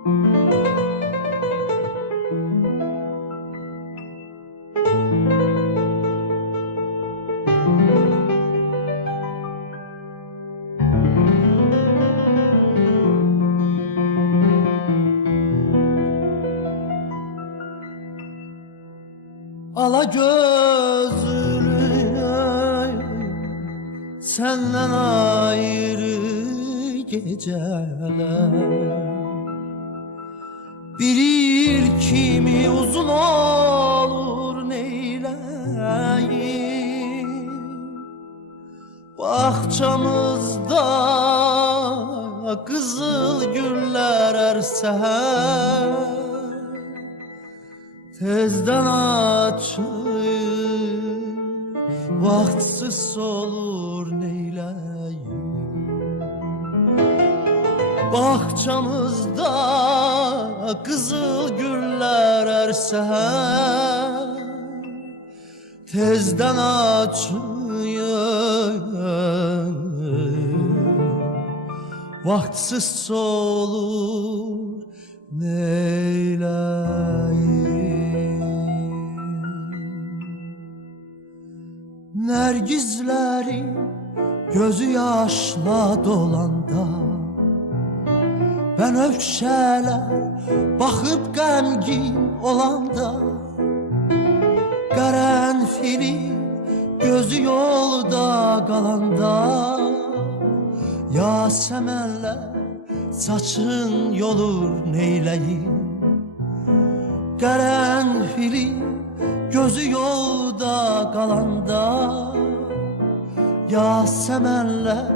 Ala gözlüye senden ayrı geceler. Bilir kimi uzun olur neyleyim Bahçamızda kızıl güller ersen Tezden açır Vaktsiz olur neyleyim Bahçamızda kızıl güller ersen Tezden açıyor Vaktsiz solur neyleyim Nergizlerin gözü yaşla dolanda Ben öfşələr baxıb qəmgin olanda Qərənfili gözü yolda qalanda Yasəmənlər saçın yolur neyləyim Qərənfili gözü yolda qalanda Yasəmənlər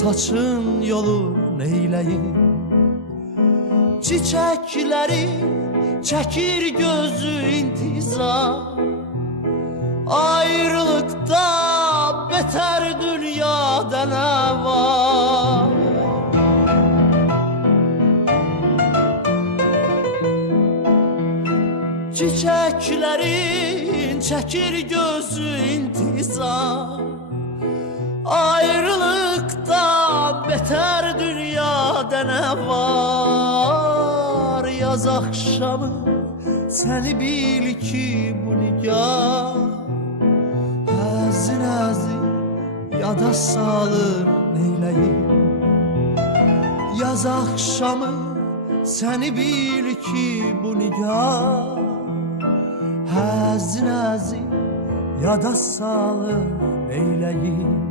saçın yolur neyləyim Çiçekleri çekir gözü intizar Ayrılıkta beter dünyada ne var? Çiçeklerin çekir gözü intizar Ayrılıkta beter dünyada ne var akşamı seni bil ki bu nigah Hazin hazin yada salır neyleyim? Yaz akşamı seni bil ki bu nigah Hazin hazin yada salır neyleyim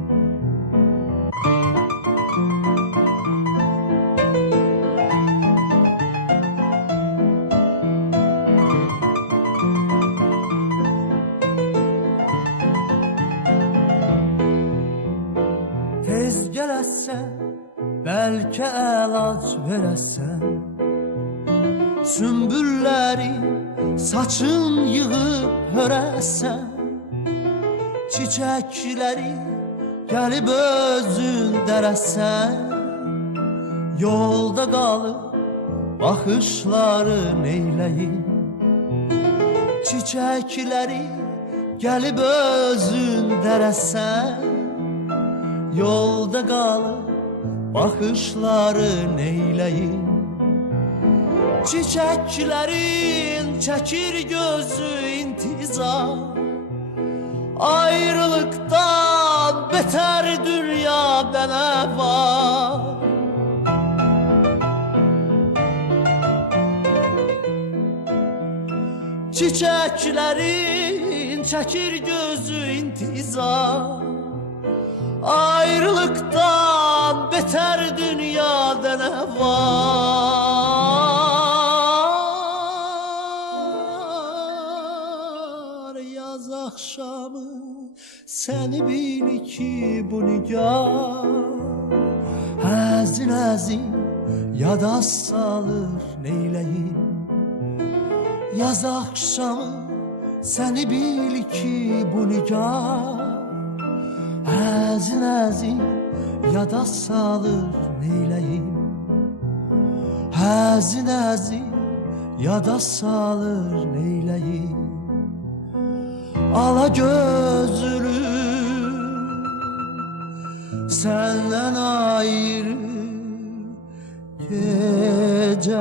gələsən, bəlkə əlac verəsən Sümbülləri saçın yığıb hörəsən Çiçəkləri gəlib özün dərəsən Yolda qalıb baxışları neyləyim Çiçəkləri gəlib özün dərəsən Yolda qalıb baxışları neyləyim Çiçəklərin çəkir gözü intizar Ayrılıqdan betər dünyada nə var Çiçeklerin çekir gözü intizar Ayrılıktan beter dünyada ne var? Yaz akşamı seni bil ki bu nigah Hazin hazin yada salır neyleyim? Yaz akşamı seni bil ki bu nigah Hazin hazin yada salır neyleyim? Hazin hazin yada salır neyleyim? Ala gözlü senden ayrı gece